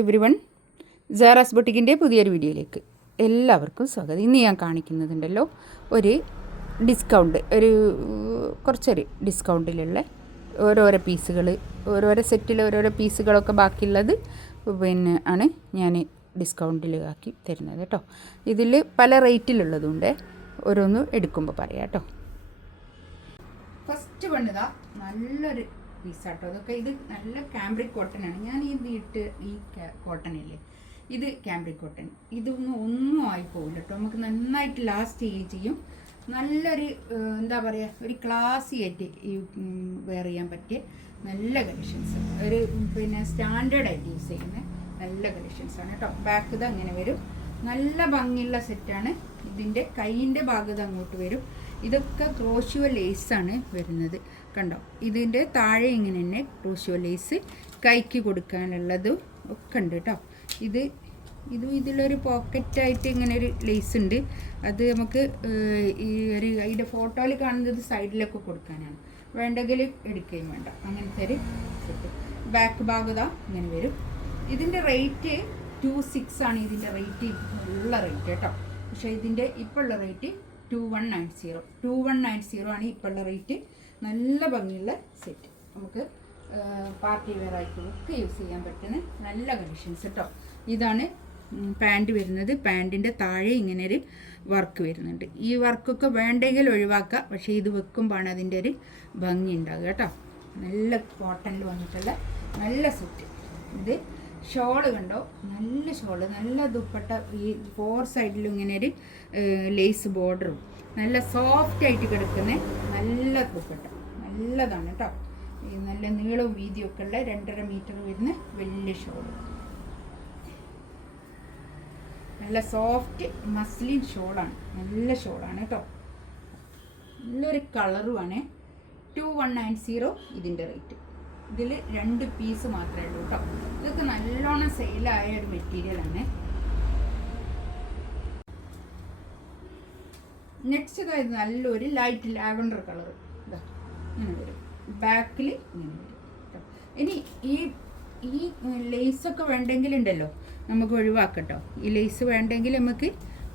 Everyone, Sara's ബൊട്ടിക്കിൻ്റെ പുതിയൊരു വീഡിയോയിലേക്ക് എല്ലാവർക്കും സ്വാഗതം. ഇന്ന് ഞാൻ കാണിക്കുന്നതുണ്ടല്ലോ ഒരു ഡിസ്കൗണ്ട്, കുറച്ചൊരു ഡിസ്കൗണ്ടിലുള്ള ഓരോരോ പീസുകൾ, ഓരോരോ സെറ്റിൽ ഓരോരോ പീസുകളൊക്കെ ബാക്കിയുള്ളത് ആണ് ഞാൻ ഡിസ്കൗണ്ടിൽ ആക്കി തരുന്നത് കേട്ടോ. ഇതിൽ പല റേറ്റിലുള്ളതുണ്ട്, ഓരോന്ന് എടുക്കുമ്പോൾ പറയാം കേട്ടോ. ഫസ്റ്റ് വണ്ണതാ നല്ലൊരു പീസാട്ടോ. അതൊക്കെ ഇത് നല്ല കാംബ്രിക് കോട്ടനാണ്. ഞാൻ ഈ കോട്ടൺ ഇല്ലേ, ഇത് കാംബ്രിക് കോട്ടൺ. ഒന്നും ആയിപ്പോവില്ല കേട്ടോ. നമുക്ക് നന്നായിട്ട് ലാസ്റ്റ് ചെയ്യും. നല്ലൊരു എന്താ പറയുക, ഒരു ക്ലാസി ആയിട്ട് വെയർ ചെയ്യാൻ പറ്റിയ നല്ല കളക്ഷൻസ്, സ്റ്റാൻഡേർഡ് ആയിട്ട് യൂസ് ചെയ്യുന്ന നല്ല കളക്ഷൻസാണ് കേട്ടോ. ബാക്ക് ഇത് അങ്ങനെ വരും, നല്ല ഭംഗിയുള്ള സെറ്റാണ്. ഇതിൻ്റെ കൈയിൻ്റെ ഭാഗത്ത് അങ്ങോട്ട് വരും. ഇതൊക്കെ ക്രോഷ്യോ ലേസാണ് വരുന്നത് കണ്ടോ. ഇതിൻ്റെ താഴെ ഇങ്ങനെ തന്നെ ക്രോഷ്യോ ലേസ് കൈക്ക് കൊടുക്കാനുള്ളതും ഒക്കെ ഉണ്ട് കേട്ടോ. ഇതിലൊരു പോക്കറ്റായിട്ട് ഇങ്ങനെ ഒരു ലേസ് ഉണ്ട്. അത് നമുക്ക് അതിൻ്റെ ഫോട്ടോയിൽ കാണുന്നത് സൈഡിലൊക്കെ കൊടുക്കാനാണ്. വേണ്ടെങ്കിൽ എടുക്കുകയും വേണ്ട, അങ്ങനത്തെ ഒരു സെറ്റ്. ബാക്ക് ഭാഗത ഇങ്ങനെ വരും. ഇതിൻ്റെ റേറ്റ് 26 ആണ്. ഇതിൻ്റെ റേറ്റ് ഉള്ള റേറ്റ് കേട്ടോ. പക്ഷേ ഇതിൻ്റെ ഇപ്പോൾ ഉള്ള റേറ്റ് 2190 ആണ് ഇപ്പോഴുള്ള റേറ്റ്. നല്ല ഭംഗിയുള്ള സെറ്റ്, നമുക്ക് പാർട്ടി വെയർ ആയിട്ടും ഒക്കെ യൂസ് ചെയ്യാൻ പറ്റുന്ന നല്ല കളക്ഷൻസ് കേട്ടോ. ഇതാണ് പാൻറ്റ് വരുന്നത്. പാൻറ്റിൻ്റെ താഴെ ഇങ്ങനെ ഒരു വർക്ക് വരുന്നുണ്ട്. ഈ വർക്കൊക്കെ വേണ്ടെങ്കിൽ ഒഴിവാക്കുക, പക്ഷേ ഇത് വെക്കുമ്പോഴാണ് അതിൻ്റെ ഒരു ഭംഗി ഉണ്ടാകുക കേട്ടോ. നല്ല കോട്ടണിൽ വന്നിട്ടുള്ള നല്ല സെറ്റ്. ഇത് ഷോള് കണ്ടോ, നല്ല ഷോള്, നല്ല ദുപ്പട്ട. ഈ 4 സൈഡിലും ഇങ്ങനെ ഒരു ലേസ് ബോർഡറും, നല്ല സോഫ്റ്റ് ആയിട്ട് കിടക്കുന്ന നല്ല ദുപ്പട്ട, നല്ലതാണ് കേട്ടോ. ഈ നല്ല നീളവും വീതിയൊക്കെ ഉള്ള 2.5 മീറ്റർ വരുന്ന വലിയ ഷോള്, നല്ല സോഫ്റ്റ് മസ്ലിൻ ഷോളാണ്, നല്ല ഷോളാണ് കേട്ടോ. നല്ലൊരു കളറുമാണ്. 2190 ഇതിൻ്റെ റേറ്റ്. ഇതിൽ 2 പീസ് മാത്രമേ ഉള്ളൂ കേട്ടോ. ഇതൊക്കെ നല്ലോണം സെയിലായ ഒരു മെറ്റീരിയലാണ്. നെക്സ്റ്റ് ഇത് നല്ലൊരു ലൈറ്റ് ലാവൻഡർ കളർ, ഇതാ ഇങ്ങനെ വരും. ബാക്കിൽ ഇങ്ങനെ വരും കേട്ടോ. ഇനി ഈ ലേസൊക്കെ വേണ്ടെങ്കിലുണ്ടല്ലോ നമുക്ക് ഒഴിവാക്കട്ടോ. ഈ ലേസ് വേണ്ടെങ്കിൽ നമുക്ക്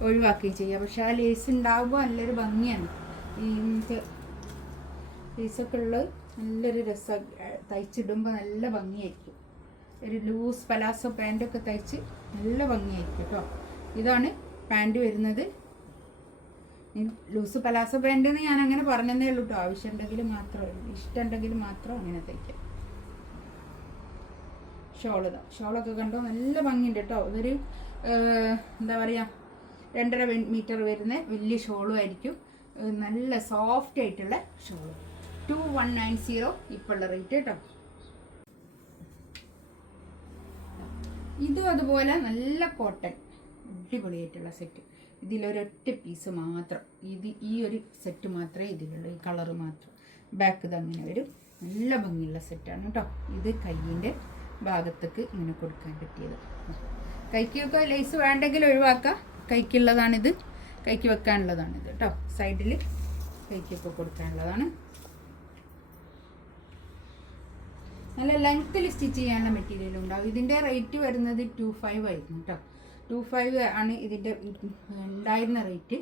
ഒഴിവാക്കുകയും ചെയ്യാം. പക്ഷെ ആ ലേസ് ഉണ്ടാകുമ്പോൾ നല്ലൊരു ഭംഗിയാണ്. ഈ ലേസൊക്കെ ഉള്ളത് നല്ലൊരു രസം, തയ്ച്ചിടുമ്പോൾ നല്ല ഭംഗിയായിരിക്കും. ഒരു ലൂസ് പലാസോ പാൻറ്റൊക്കെ തയ്ച്ച് നല്ല ഭംഗിയായിരിക്കും കേട്ടോ. ഇതാണ് പാൻറ്റ് വരുന്നത്. ലൂസ് പലാസോ പാൻറ്റ് എന്ന് ഞാൻ അങ്ങനെ പറഞ്ഞതേ ഉള്ളൂ കേട്ടോ. ആവശ്യമുണ്ടെങ്കിൽ മാത്രം, ഇഷ്ടമുണ്ടെങ്കിൽ മാത്രം അങ്ങനെ തയ്ക്കാം. ഷോളൊക്കെ കണ്ടോ, നല്ല ഭംഗിയുണ്ട് കേട്ടോ. ഇതൊരു എന്താ പറയുക, 2.5 മീറ്റർ വരുന്ന വലിയ ഷോളും ആയിരിക്കും. നല്ല സോഫ്റ്റ് ആയിട്ടുള്ള ഷോള്. 2190 ഇപ്പോഴുള്ള റേറ്റ് കേട്ടോ. ഇതും അതുപോലെ നല്ല കോട്ടൺ അടിപൊളിയായിട്ടുള്ള സെറ്റ്. ഇതിലൊരൊറ്റ പീസ് മാത്രം, ഈ ഒരു സെറ്റ് മാത്രമേ ഇതിലുള്ളൂ, ഈ കളറ് മാത്രം. ബാക്ക് ഇത് അങ്ങനെ വരും. നല്ല ഭംഗിയുള്ള സെറ്റാണ് കേട്ടോ. ഇത് കയ്യിൻ്റെ ഭാഗത്തേക്ക് ഇങ്ങനെ കൊടുക്കാൻ പറ്റിയത്. കൈക്കൊക്കെ ലേസ് വേണ്ടെങ്കിൽ ഒഴിവാക്കാം. കൈക്കുള്ളതാണിത്, കൈക്ക് വെക്കാനുള്ളതാണിത് കേട്ടോ. സൈഡിൽ കൈക്കൊക്കെ കൊടുക്കാനുള്ളതാണ്. നല്ല ലെങ്ത്തിൽ സ്റ്റിച്ച് ചെയ്യാനുള്ള മെറ്റീരിയൽ ഉണ്ടാവും. ഇതിൻ്റെ റേറ്റ് വരുന്നത് 25 ആയിരുന്നു കേട്ടോ. 25 ആണ് ഇതിൻ്റെ ഉണ്ടായിരുന്ന റേറ്റ്.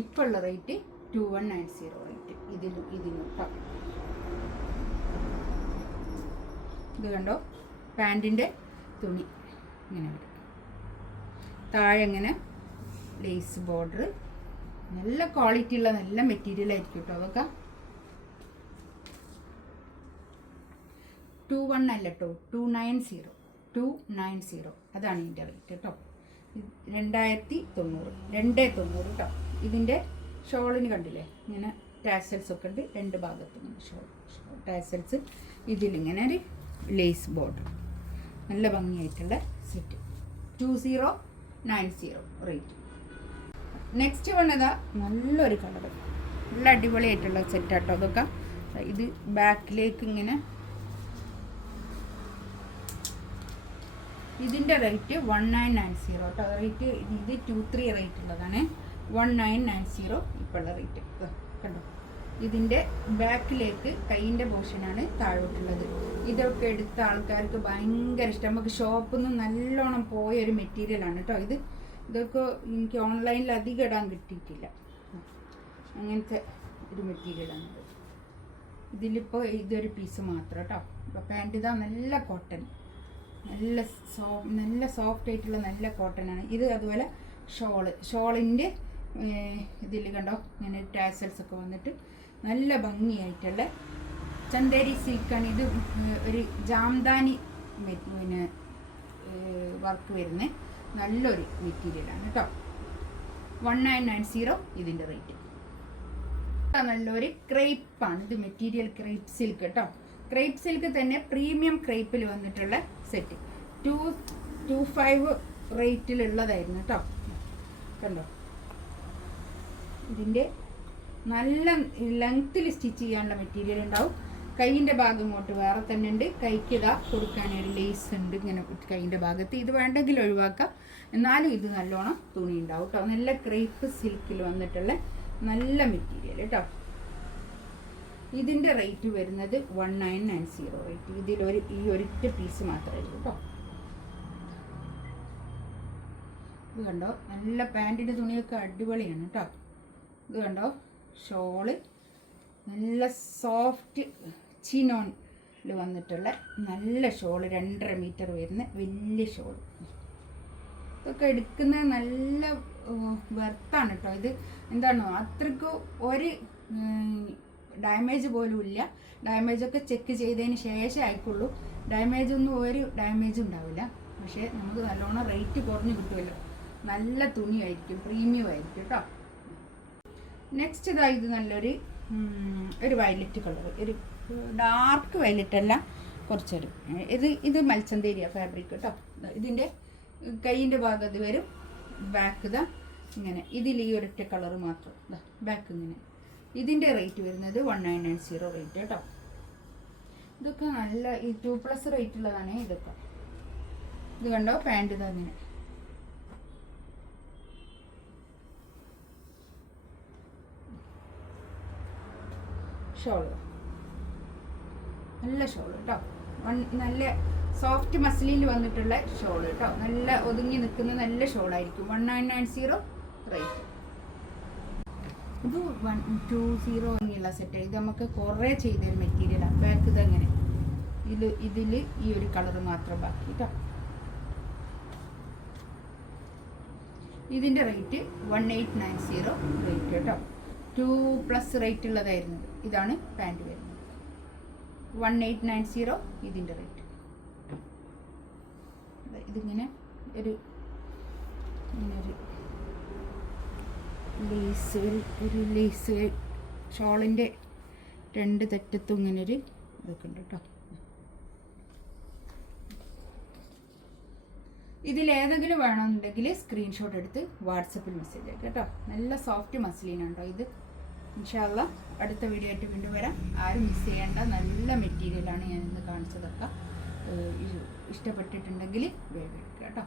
ഇപ്പോൾ ഉള്ള റേറ്റ് 2190 റേറ്റ് ഇതിനും കേട്ടോ. ഇത് കണ്ടോ, പാൻറ്റിൻ്റെ തുണി ഇങ്ങനെ വരും. താഴെ ഇങ്ങനെ ലേസ് ബോർഡർ, നല്ല ക്വാളിറ്റി ഉള്ള നല്ല മെറ്റീരിയൽ ആയിരിക്കും കേട്ടോ. അതൊക്കെ 21 അല്ല കേട്ടോ, 290 അതാണ് ഇതിൻ്റെ റേറ്റ് കേട്ടോ. 290 കേട്ടോ. ഇതിൻ്റെ ഷോളിന് കണ്ടില്ലേ, ഇങ്ങനെ ടാസൽസ് ഒക്കെ ഉണ്ട് 2 ഭാഗത്തും. ടാസൽസ്, ഇതിലിങ്ങനെ ഒരു ലേസ് ബോർഡർ, നല്ല ഭംഗിയായിട്ടുള്ള സെറ്റ്. 2090 റേറ്റ്. നെക്സ്റ്റ് വന്നതാ നല്ലൊരു കളർ, നല്ല അടിപൊളിയായിട്ടുള്ള സെറ്റാട്ടോ. അതൊക്കെ ഇത് ബാക്കിലേക്ക് ഇങ്ങനെ. ഇതിൻ്റെ റേറ്റ് 1990 കേട്ടോ. റേറ്റ് ഇത് 23 റേറ്റ് ഉള്ളതാണ്. 1990 ഇപ്പോഴുള്ള റേറ്റ് കണ്ടോ. ഇതിൻ്റെ ബാക്കിലേക്ക് കൈയിൻ്റെ പോർഷനാണ് താഴോട്ടുള്ളത്. ഇതൊക്കെ എടുത്ത ആൾക്കാർക്ക് ഭയങ്കര ഇഷ്ടം. നമുക്ക് ഷോപ്പിൽ നിന്ന് നല്ലോണം പോയൊരു മെറ്റീരിയലാണ് കേട്ടോ ഇത്. ഇതൊക്കെ എനിക്ക് ഓൺലൈനിൽ അധികം ഇടാൻ കിട്ടിയിട്ടില്ല. അങ്ങനത്തെ ഒരു മെറ്റീരിയലാണിത്. ഇതിലിപ്പോൾ ഇതൊരു പീസ് മാത്രം കേട്ടോ. ഇപ്പോൾ പാൻറ്റ് ഇതാ നല്ല കോട്ടൺ, നല്ല സോഫ്റ്റ് ആയിട്ടുള്ള നല്ല കോട്ടനാണ് ഇത്. അതുപോലെ ഷോളിൻ്റെ ഇതിൽ കണ്ടോ ഇങ്ങനെ ടാസൽസ് ഒക്കെ വന്നിട്ട് നല്ല ഭംഗിയായിട്ടുള്ള ചന്തേരി സിൽക്കാണ് ഇത്. ഒരു ജാംദാനി പിന്നെ വർക്ക് വരുന്ന നല്ലൊരു മെറ്റീരിയലാണ് കേട്ടോ. 1990 ഇതിൻ്റെ റേറ്റ്. നല്ലൊരു ക്രേപ്പാണ് ഇത്. മെറ്റീരിയൽ ക്രേപ്പ് സിൽക്ക് കേട്ടോ. ക്രേപ്പ് സിൽക്ക് തന്നെ പ്രീമിയം ക്രേപ്പിൽ വന്നിട്ടുള്ള സെറ്റ് 225 റേറ്റിലുള്ളതായിരുന്നു കേട്ടോ. കണ്ടോ ഇതിൻ്റെ നല്ല ലെങ്ത്തിൽ സ്റ്റിച്ച് ചെയ്യാനുള്ള മെറ്റീരിയൽ ഉണ്ടാവും. കൈയിൻ്റെ ഭാഗം ഇങ്ങോട്ട് വേറെ തന്നെ ഉണ്ട്. കൈക്ക് ഇതാ കൊടുക്കാനൊരു ലേസ് ഉണ്ട് ഇങ്ങനെ കൈയിൻ്റെ ഭാഗത്ത്. ഇത് വേണ്ടെങ്കിൽ ഒഴിവാക്കാം, എന്നാലും ഇത് നല്ലോണം തുണി ഉണ്ടാവും കേട്ടോ. നല്ല ക്രേപ്പ് സിൽക്കിൽ വന്നിട്ടുള്ള നല്ല മെറ്റീരിയൽ കേട്ടോ. ഇതിൻ്റെ റേറ്റ് വരുന്നത് 1990 റേറ്റ്. ഇതിലൊരു ഈ ഒരൊറ്റ പീസ് മാത്രമേ ഉള്ളൂ കേട്ടോ. ഇത് കണ്ടോ നല്ല പാൻറ്റിൻ്റെ തുണിയൊക്കെ അടിപൊളിയാണ് കേട്ടോ. ഇത് കണ്ടോ ഷോള് നല്ല സോഫ്റ്റ് ചിനോണിൽ വന്നിട്ടുള്ള നല്ല ഷോള് 2.5 മീറ്റർ വരുന്ന വലിയ ഷോള്. ഇതൊക്കെ എടുക്കുന്നത് നല്ല വെർത്താണ് കേട്ടോ. ഇത് എന്താണോ അത്രയ്ക്ക് ഒരു ഡാമേജ് പോലും ഇല്ല. ഡാമേജൊക്കെ ചെക്ക് ചെയ്തതിന് ശേഷം ആയിക്കുള്ളൂ. ഡാമേജൊന്നും ഒരു ഡാമേജും ഉണ്ടാവില്ല. പക്ഷേ നമുക്ക് നല്ലോണം റേറ്റ് കുറഞ്ഞ് കിട്ടുമല്ലോ. നല്ല തുണിയായിരിക്കും, പ്രീമിയം ആയിരിക്കും കേട്ടോ. നെക്സ്റ്റ് ഇതാ ഇത് നല്ലൊരു വയലറ്റ് കളർ, ഒരു ഡാർക്ക് വയലറ്റ് അല്ല, കുറച്ചൊരു ഇത് മൽച്ചന്തേരിയ ഫാബ്രിക് കേട്ടോ. ഇതിൻ്റെ കൈയിൻ്റെ ഭാഗത്ത് വരും, ബാക്ക് ഇതാ ഇങ്ങനെ. ഇതിൽ ഈ ഒരൊറ്റ കളർ മാത്രം ഇതാ ബാക്ക് ഇങ്ങനെ. ഇതിൻ്റെ റേറ്റ് വരുന്നത് 1990 റേറ്റ് കേട്ടോ. ഇതൊക്കെ നല്ല ഈ 2+ റേറ്റുള്ളതാണ് ഇതൊക്കെ. ഇത് കണ്ടോ പാൻറ്റ് ഇതാ ഇങ്ങനെ. ഷോള് നല്ല ഷോള് കേട്ടോ. നല്ല സോഫ്റ്റ് മസ്ലിനിൽ വന്നിട്ടുള്ള ഷോള് കേട്ടോ. നല്ല ഒതുങ്ങി നിൽക്കുന്ന നല്ല ഷോളായിരിക്കും. 1990 റേറ്റ്. ഇത് 120 എന്നുള്ള സെറ്റ്. ഇത് നമുക്ക് കുറേ ചെയ്തൊരു മെറ്റീരിയലാണ്. ബാക്ക് ഇതങ്ങനെ ഇതിൽ ഈ ഒരു കളർ മാത്രം ബാക്കി കേട്ടോ. ഇതിൻ്റെ റേറ്റ് 1890 റേറ്റ് കേട്ടോ. 2+ റേറ്റ് ഉള്ളതായിരുന്നു. ഇതാണ് പാൻറ്റ് വരുന്നത്. 1890 ഇതിൻ്റെ റേറ്റ്. ഇതിങ്ങനെ ഒരു ലേസ് ഷോളിൻ്റെ 2 തെറ്റത്തും ഇങ്ങനൊരു ഇതൊക്കെ ഉണ്ട് കേട്ടോ. ഇതിലേതെങ്കിലും വേണമെന്നുണ്ടെങ്കിൽ സ്ക്രീൻഷോട്ട് എടുത്ത് വാട്സപ്പിൽ മെസ്സേജ് അയക്കാം കേട്ടോ. നല്ല സോഫ്റ്റ് മസ്ലിനാണ് കേട്ടോ ഇത്. ഇൻഷാ അല്ലാഹ് അടുത്ത വീഡിയോ ആയിട്ട് വീണ്ടും വരാം. ആരും മിസ് ചെയ്യേണ്ട നല്ല മെറ്റീരിയലാണ് ഞാൻ ഇന്ന് കാണിച്ചതൊക്കെ. ഇഷ്ടപ്പെട്ടിട്ടുണ്ടെങ്കിൽ വേഗം എടുക്കുക കേട്ടോ.